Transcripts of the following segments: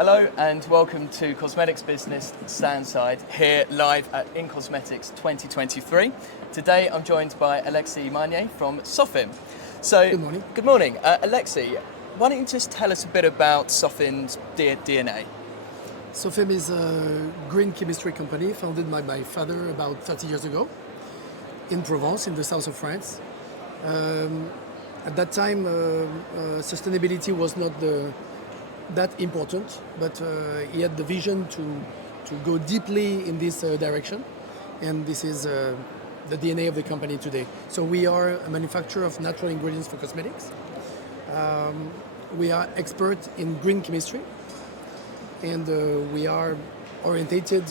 Hello and welcome to Cosmetics Business Standside here live at InCosmetics 2023. Today I'm joined by Alexis Margnat from SOPHIM. So, Good morning. Good morning. Alexis, why don't you just tell us a bit about SOPHIM's DNA? SOPHIM is a green chemistry company founded by my father about 30 years ago in Provence, in the south of France. At that time, sustainability was not that important, but he had the vision to go deeply in this direction, and this is the DNA of the company today. So we are a manufacturer of natural ingredients for cosmetics. We are expert in green chemistry, and we are orientated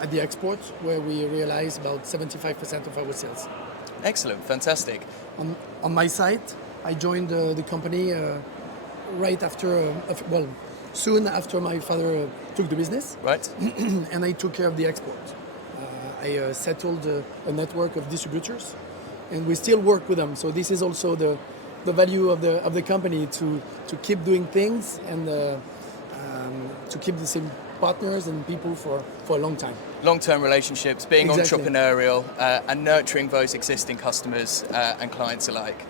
at the export, where we realize about 75% of our sales. Excellent, fantastic. On my side, I joined the company right after, soon after my father took the business. Right. And I took care of the export. I settled a network of distributors, and we still work with them. So this is also the value of the company, to keep doing things and to keep the same partners and people for a long time. Long-term relationships, being Exactly. entrepreneurial and nurturing those existing customers and clients alike.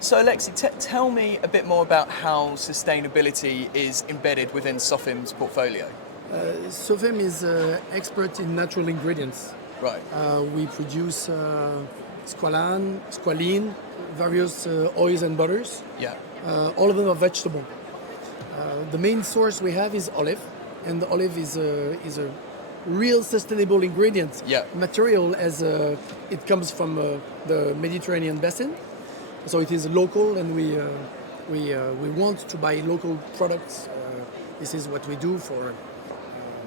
So Alexis, tell me a bit more about how sustainability is embedded within SOPHIM's portfolio. SOPHIM is expert in natural ingredients. Right. We produce squalene, various oils and butters. Yeah. All of them are vegetable. The main source we have is olive, and the olive is a real sustainable ingredient. Yeah. Material, as it comes from the Mediterranean basin, so it is local, and we want to buy local products. This is what we do for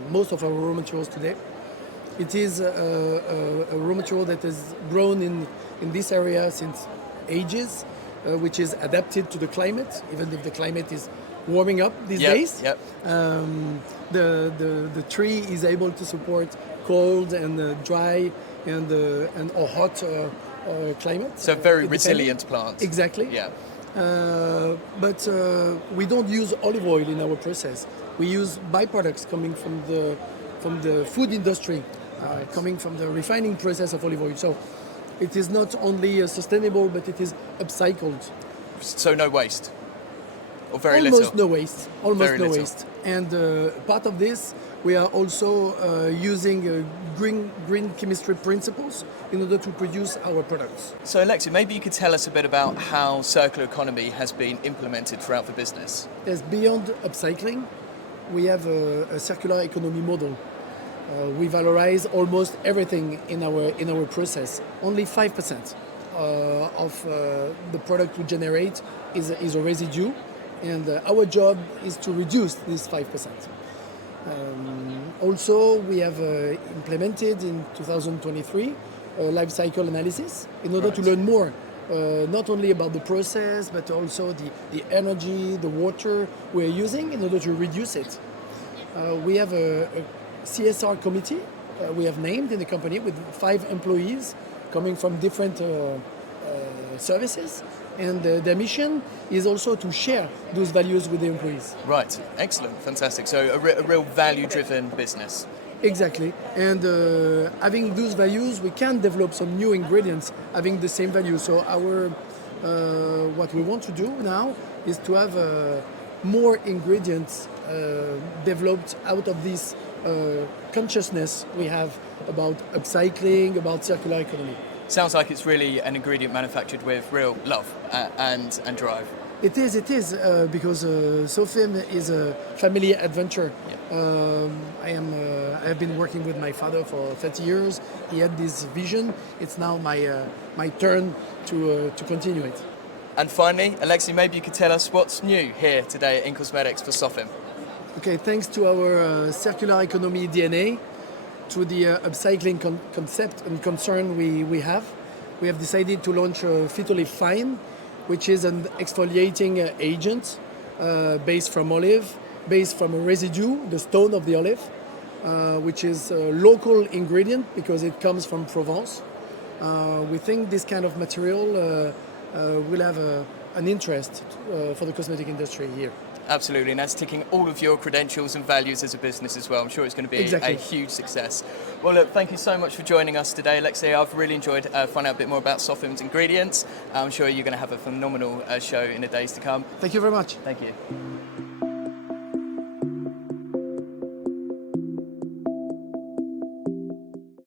most of our raw materials today. It is a raw material that has grown in this area since ages, which is adapted to the climate, even if the climate is warming up these days. Yep. The tree is able to support cold and dry and or hot climate. So very resilient plant. Exactly. Yeah. But we don't use olive oil in our process. We use byproducts coming from the food industry, coming from the refining process of olive oil. So it is not only sustainable, but it is upcycled. So no waste, or very Almost little. no waste. Almost Very no little. waste. And part of this, we are also using green chemistry principles in order to produce our products. So Alexis, maybe you could tell us a bit about how circular economy has been implemented throughout the business. Yes, beyond upcycling, we have a circular economy model. We valorize almost everything in our process. Only 5% of the product we generate is a residue, and our job is to reduce this 5%. Also, we have implemented in 2023 life cycle analysis in order to learn more, not only about the process, but also the energy, the water we're using in order to reduce it. We have a CSR committee we have named in the company with 5 employees coming from different services, and their mission is also to share those values with the employees. Right, excellent, fantastic. So a real value-driven business. Exactly, and having those values, we can develop some new ingredients having the same values. So what we want to do now is to have more ingredients developed out of this consciousness we have about upcycling, about circular economy. Sounds like it's really an ingredient manufactured with real love and drive. It is, because SOPHIM is a family adventure. Yeah. I have been working with my father for 30 years. He had this vision. It's now my turn to continue it. And finally, Alexis, maybe you could tell us what's new here today at InCosmetics for SOPHIM. Okay, thanks to our circular economy DNA, to the upcycling concept and concern we have decided to launch Phytolive Fine, which is an exfoliating agent based from olive, based from a residue, the stone of the olive, which is a local ingredient because it comes from Provence. We think this kind of material will have a an interest for the cosmetic industry here. Absolutely, and that's ticking all of your credentials and values as a business as well. I'm sure it's going to be Exactly. a huge success. Well, look, thank you so much for joining us today, Alexis. I've really enjoyed finding out a bit more about SOPHIM's ingredients. I'm sure you're going to have a phenomenal show in the days to come. Thank you very much. Thank you.